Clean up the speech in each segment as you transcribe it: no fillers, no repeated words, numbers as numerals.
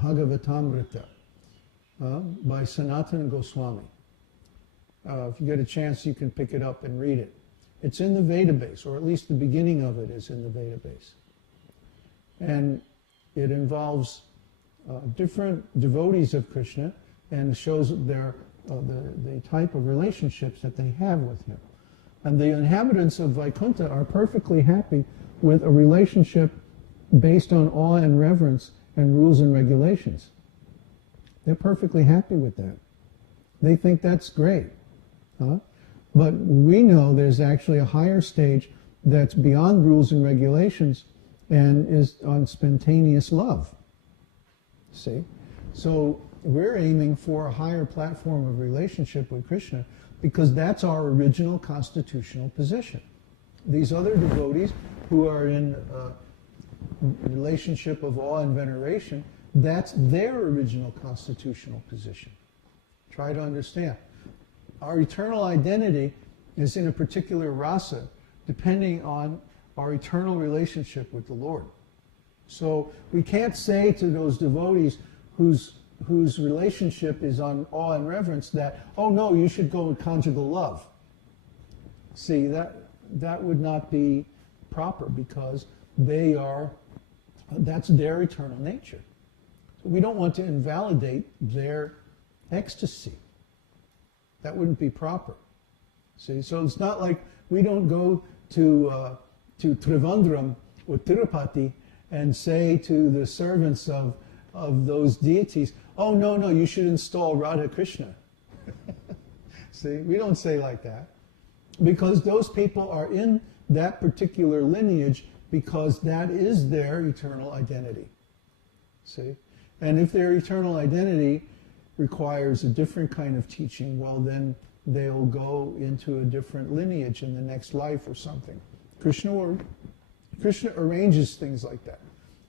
Śrīmad-Bhāgavatamṛta by Sanatana Goswami. If you get a chance, you can pick it up and read it. It's in the Vedabase, or at least the beginning of it is in the Vedabase. And it involves different devotees of Krishna and shows the type of relationships that they have with him. And the inhabitants of Vaikuntha are perfectly happy with a relationship based on awe and reverence and rules and regulations. They're perfectly happy with that. They think that's great. But we know there's actually a higher stage that's beyond rules and regulations and is on spontaneous love. See? So we're aiming for a higher platform of relationship with Krishna because that's our original constitutional position. These other devotees who are in a relationship of awe and veneration, that's their original constitutional position. Try to understand. Our eternal identity is in a particular rasa, depending on our eternal relationship with the Lord. So we can't say to those devotees whose relationship is on awe and reverence that, oh no, you should go with conjugal love. See, that would not be proper because that's their eternal nature. So we don't want to invalidate their ecstasy. That wouldn't be proper. See, so it's not like we don't go to Trivandrum or Tirupati and say to the servants of those deities, oh no, you should install Radha Krishna. See, we don't say like that. Because those people are in that particular lineage because that is their eternal identity. See? And if their eternal identity requires a different kind of teaching, well then they'll go into a different lineage in the next life or something. Krishna arranges things like that.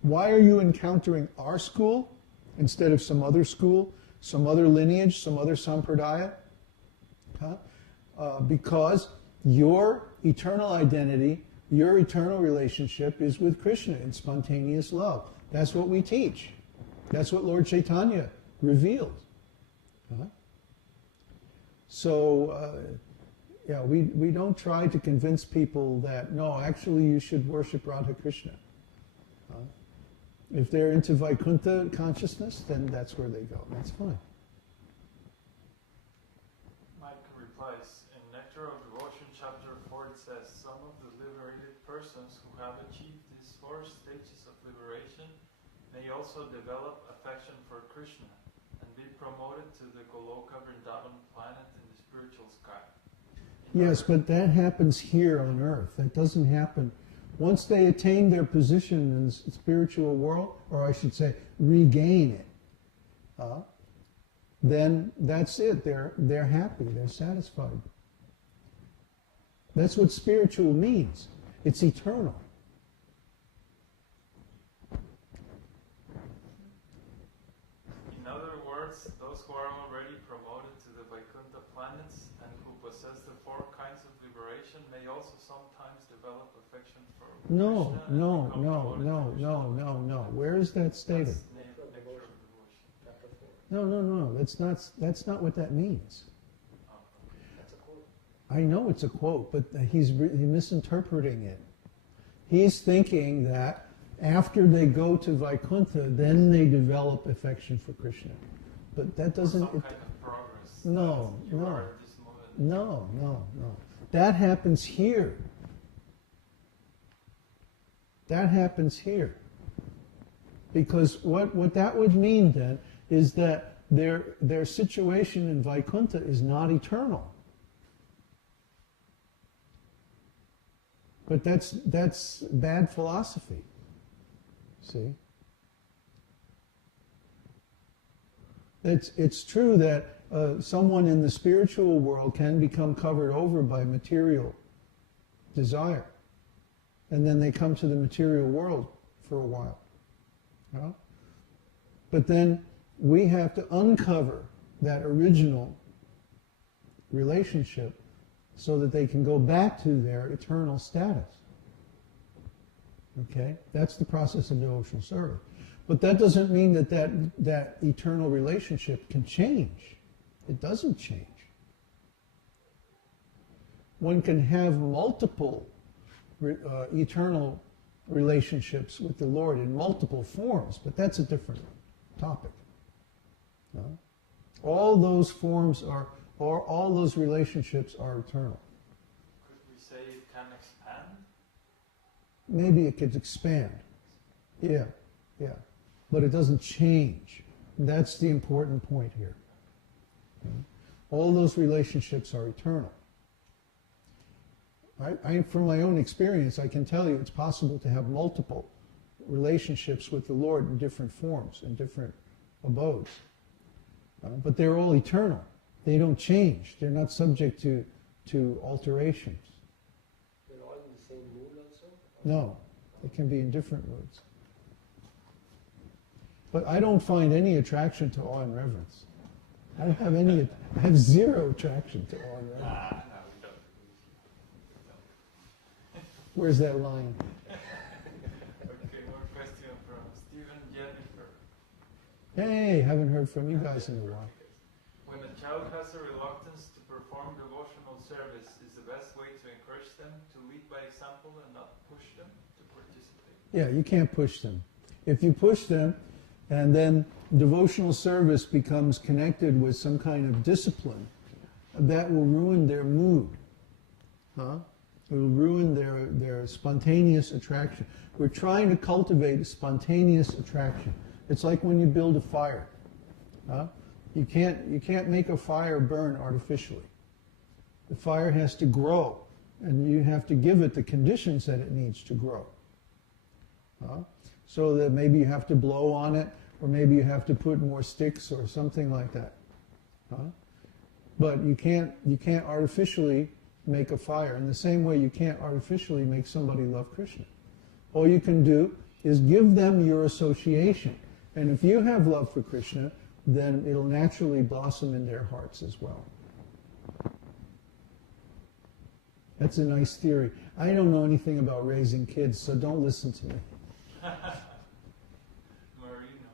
Why are you encountering our school instead of some other school, some other lineage, some other sampradaya? Because your eternal identity, your eternal relationship is with Krishna in spontaneous love. That's what we teach. That's what Lord Chaitanya revealed. So, we don't try to convince people that, no, actually you should worship Radha Krishna. If they're into Vaikuntha consciousness, then that's where they go. That's fine. Mike replies, in Nectar of Devotion, chapter 4, it says, some of the liberated persons who have achieved these 4 stages of liberation may also develop affection for Krishna and be promoted to the Goloka Vrindavan planet in the spiritual sky. Yes, but that happens here on earth. That doesn't happen. Once they attain their position in the spiritual world, or I should say, regain it, then that's it. They're happy. They're satisfied. That's what spiritual means. It's eternal. In other words, those who are already promoted to the Vaikuntha planets and who possess the 4 kinds of liberation may also sometimes develop affection for No. Krishna. Where is that stated? No. That's not what that means. I know it's a quote, but he's misinterpreting it. He's thinking that after they go to Vaikuntha, then they develop affection for Krishna. But that doesn't... Some kind of progress. No. That happens here. That happens here. Because what that would mean then is that their situation in Vaikuntha is not eternal. But that's bad philosophy. See? It's true that someone in the spiritual world can become covered over by material desire. And then they come to the material world for a while. But then we have to uncover that original relationship so that they can go back to their eternal status. Okay? That's the process of devotional service. But that doesn't mean that eternal relationship can change. It doesn't change. One can have multiple eternal relationships with the Lord in multiple forms, but that's a different topic. No? All those forms are, or all those relationships are eternal. Could we say it can expand? Maybe it could expand. Yeah. But it doesn't change. That's the important point here. All those relationships are eternal. From my own experience, I can tell you it's possible to have multiple relationships with the Lord in different forms, in different abodes. But they're all eternal. They don't change. They're not subject to alterations. They're all in the same mood also? No, they can be in different moods. But I don't find any attraction to awe and reverence. I have zero attraction to awe and reverence. No, we don't. Where's that line? Okay, more question from Stephen Jennifer. Hey, haven't heard from you guys in a while. When a child has a reluctance to perform devotional service, is the best way to encourage them to lead by example and not push them to participate? Yeah, you can't push them. If you push them, and then devotional service becomes connected with some kind of discipline, that will ruin their mood. It will ruin their spontaneous attraction. We're trying to cultivate a spontaneous attraction. It's like when you build a fire. You can't make a fire burn artificially. The fire has to grow, and you have to give it the conditions that it needs to grow. So that maybe you have to blow on it, or maybe you have to put more sticks or something like that. But you can't artificially make a fire. In the same way, you can't artificially make somebody love Krishna. All you can do is give them your association. And if you have love for Krishna, then it'll naturally blossom in their hearts as well. That's a nice theory. I don't know anything about raising kids, so don't listen to me. Marino,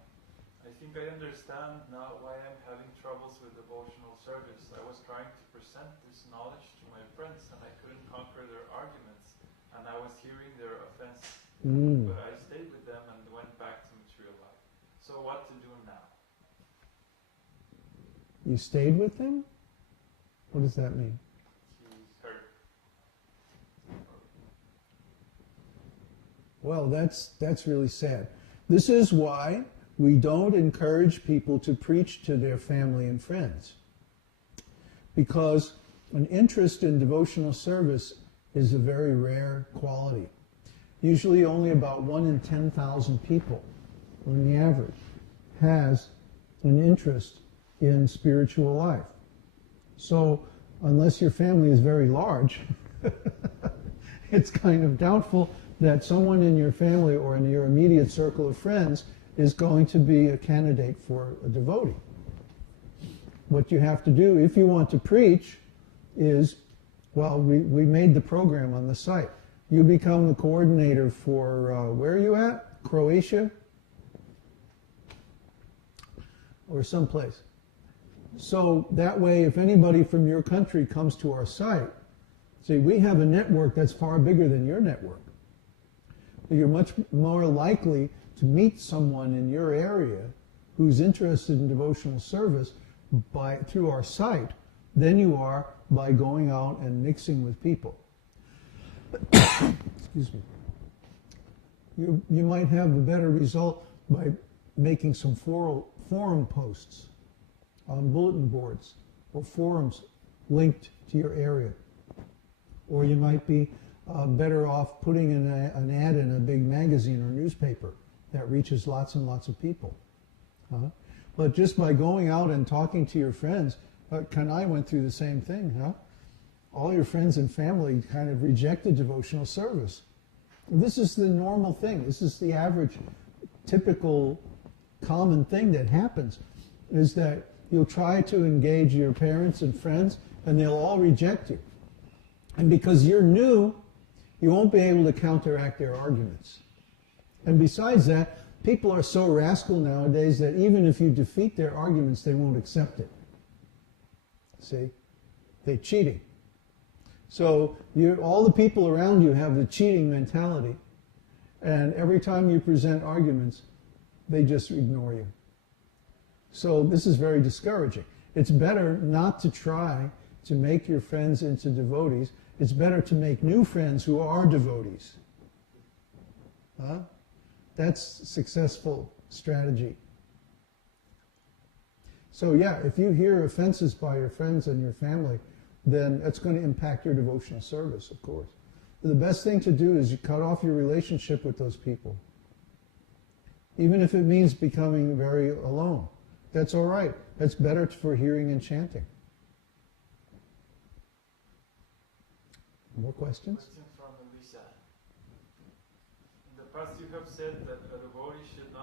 I think I understand now why I'm having troubles with devotional service. I was trying to present this knowledge to my friends and I couldn't conquer their arguments, and I was hearing their offense. But I stayed with them and went back to material life. So what to do now? You stayed with them? What does that mean? He's hurt. Well, that's really sad. This is why we don't encourage people to preach to their family and friends. Because an interest in devotional service is a very rare quality. Usually only about 1 in 10,000 people, on the average, has an interest in spiritual life. So unless your family is very large, it's kind of doubtful that someone in your family or in your immediate circle of friends is going to be a candidate for a devotee. What you have to do, if you want to preach, is, well, we made the program on the site. You become the coordinator for, where are you at? Croatia? Or someplace. So that way, if anybody from your country comes to our site, see, we have a network that's far bigger than your network. You're much more likely to meet someone in your area who's interested in devotional service through our site than you are by going out and mixing with people. Excuse me. You might have a better result by making some forum posts on bulletin boards or forums linked to your area. Or you might be better off putting an ad in a big magazine or newspaper that reaches lots and lots of people. But just by going out and talking to your friends, Kanai went through the same thing, all your friends and family kind of rejected devotional service. And this is the normal thing. This is the average, typical, common thing that happens, is that you'll try to engage your parents and friends, and they'll all reject you. And because you're new, you won't be able to counteract their arguments. And besides that, People are so rascal nowadays that even if you defeat their arguments, they won't accept it. See? They're cheating. So all the people around you have the cheating mentality, and every time you present arguments, they just ignore you. So this is very discouraging. It's better not to try to make your friends into devotees. It's better to make new friends who are devotees. Huh? That's successful strategy. So yeah, if you hear offenses by your friends and your family, then that's going to impact your devotional service, of course. But the best thing to do is you cut off your relationship with those people. Even if it means becoming very alone. That's all right. That's better for hearing and chanting. More questions? Question from Elisa. In the past you have said that a devotee should